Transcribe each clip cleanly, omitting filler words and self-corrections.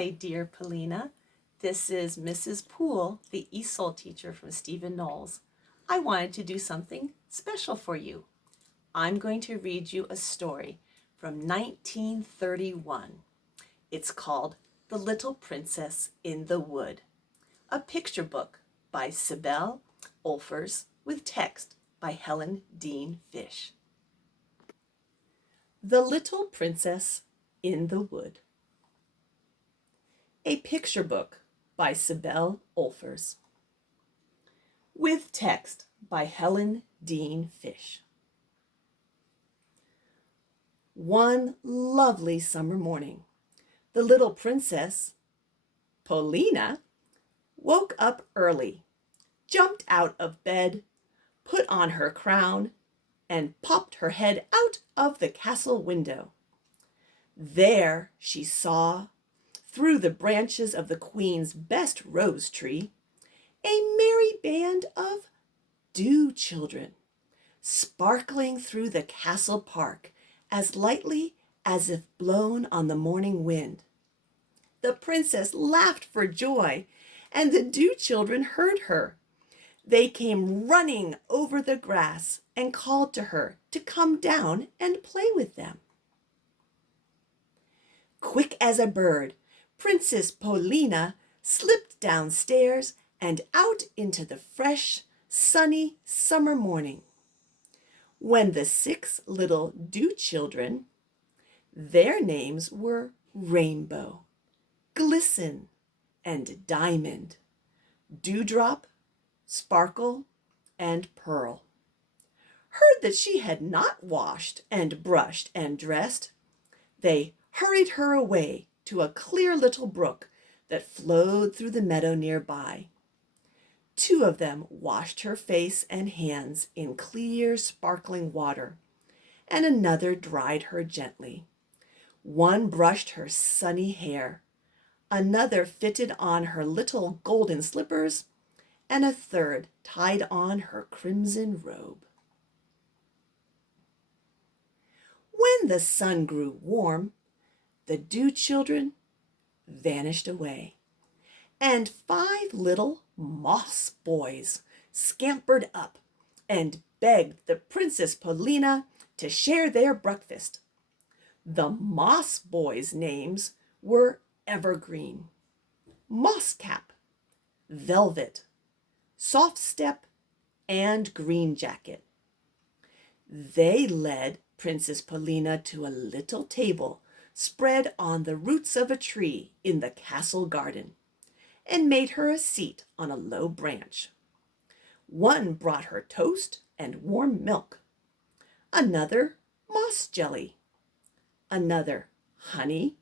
Hi, dear Polina. This is Mrs. Poole, the ESOL teacher from Stephen Knowles. I wanted to do something special for you. I'm going to read you a story from 1931. It's called The Little Princess in the Wood, a picture book by Sibel Olfers with text by Helen Dean Fish. The Little Princess in the Wood. A picture book by Sibel Olfers with text by Helen Dean Fish. One lovely summer morning, the little princess, Polina, woke up early, jumped out of bed, put on her crown, and popped her head out of the castle window. There she saw, through the branches of the queen's best rose tree, a merry band of dew children, sparkling through the castle park as lightly as if blown on the morning wind. The princess laughed for joy, and the dew children heard her. They came running over the grass and called to her to come down and play with them. Quick as a bird, Princess Polina slipped downstairs and out into the fresh, sunny summer morning. When the 6 little dew children, their names were Rainbow, Glisten, and Diamond, Dewdrop, Sparkle, and Pearl, heard that she had not washed and brushed and dressed, they hurried her away to a clear little brook that flowed through the meadow nearby. 2 of them washed her face and hands in clear, sparkling water, and another dried her gently. 1 brushed her sunny hair, another fitted on her little golden slippers, and a 3rd tied on her crimson robe. When the sun grew warm, the dew children vanished away, and 5 little moss boys scampered up and begged the Princess Polina to share their breakfast. The moss boys' names were Evergreen, Mosscap, Velvet, Soft Step, and Green Jacket. They led Princess Polina to a little table spread on the roots of a tree in the castle garden, and made her a seat on a low branch. 1 brought her toast and warm milk, another moss jelly, another honey,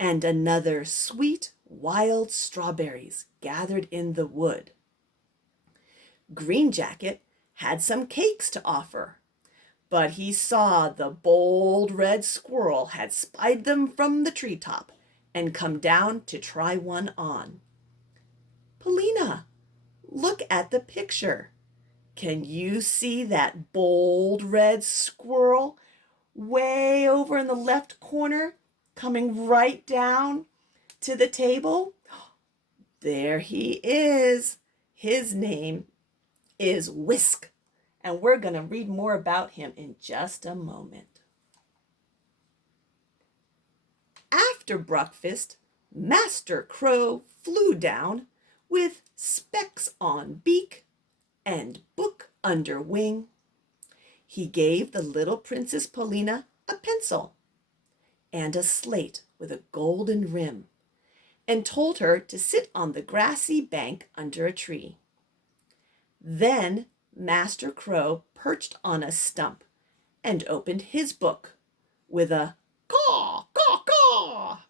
and another sweet wild strawberries gathered in the wood. Green Jacket had some cakes to offer, but he saw the bold red squirrel had spied them from the treetop and come down to try one on. Polina, look at the picture. Can you see that bold red squirrel way over in the left corner, coming right down to the table? There he is. His name is Whisk, and we're going to read more about him in just a moment. After breakfast, Master Crow flew down with specs on beak and book under wing. He gave the little Princess Polina a pencil and a slate with a golden rim, and told her to sit on the grassy bank under a tree. Then Master Crow perched on a stump and opened his book with a caw, caw, caw.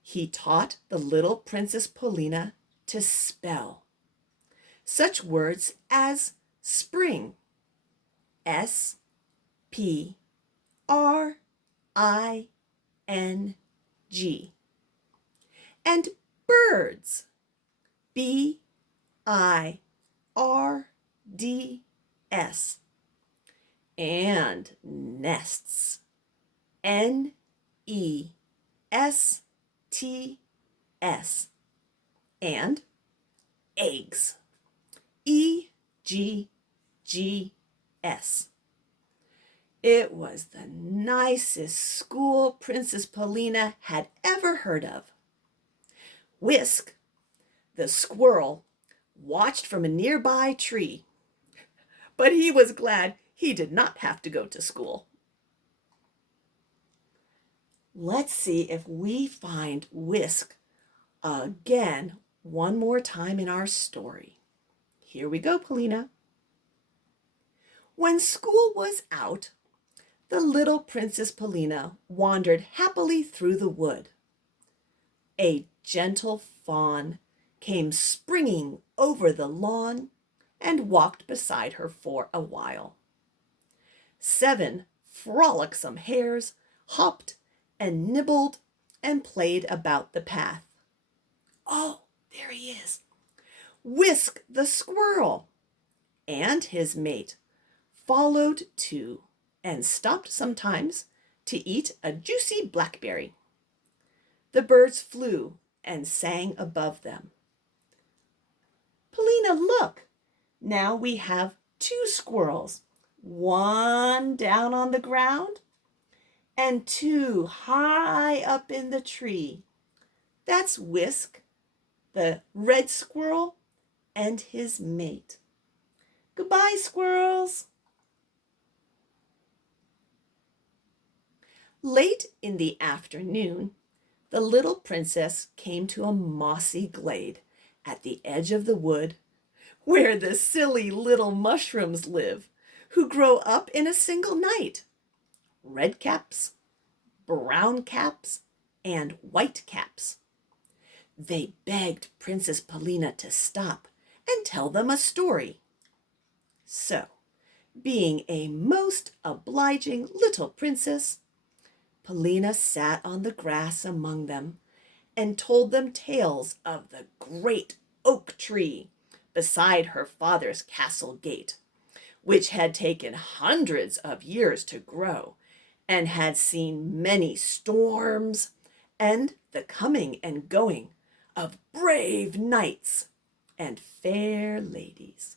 He taught the little Princess Polina to spell such words as spring, S-P-R-I-N-G, and birds, B-I-R-D-S, and nests, N-E-S-T-S. and eggs, EGGS. It was the nicest school Princess Polina had ever heard of. Whisk, the squirrel, watched from a nearby tree, but he was glad he did not have to go to school. Let's see if we find Whisk again one more time in our story. Here we go, Polina. When school was out, the little Princess Polina wandered happily through the wood. A gentle fawn came springing over the lawn and walked beside her for a while. 7 frolicsome hares hopped and nibbled and played about the path. Oh, there he is, Whisk the squirrel, and his mate followed too, and stopped sometimes to eat a juicy blackberry. The birds flew and sang above them. Polina, look! Now we have 2 squirrels, one down on the ground and 2 high up in the tree. That's Whisk, the red squirrel, and his mate. Goodbye, squirrels! Late in the afternoon, the little princess came to a mossy glade at the edge of the wood where the silly little mushrooms live, who grow up in a single night. Red caps, brown caps, and white caps. They begged Princess Polina to stop and tell them a story. So, being a most obliging little princess, Polina sat on the grass among them and told them tales of the great oak tree beside her father's castle gate, which had taken hundreds of years to grow and had seen many storms and the coming and going of brave knights and fair ladies.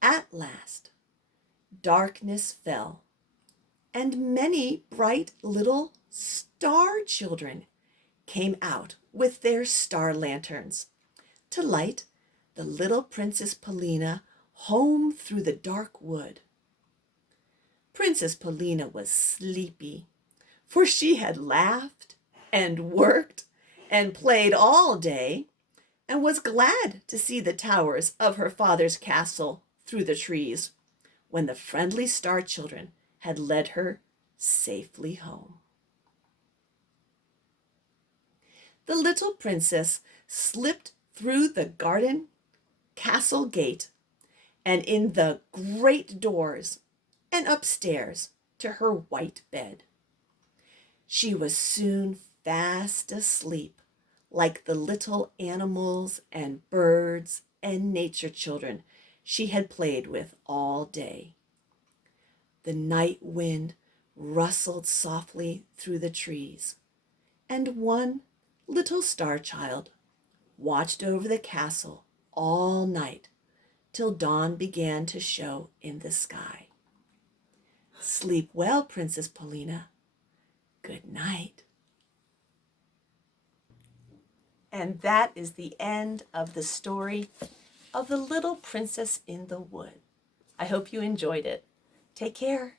At last, darkness fell, and many bright little star children came out with their star lanterns to light the little Princess Polina home through the dark wood. Princess Polina was sleepy, for she had laughed and worked and played all day and was glad to see the towers of her father's castle through the trees when the friendly star children had led her safely home. The little princess slipped through the garden castle gate and in the great doors and upstairs to her white bed. She was soon fast asleep, like the little animals and birds and nature children she had played with all day. The night wind rustled softly through the trees, and one little star child watched over the castle all night till dawn began to show in the sky. Sleep well, Princess Polina. Good night. And that is the end of the story of the Little Princess in the Wood. I hope you enjoyed it. Take care.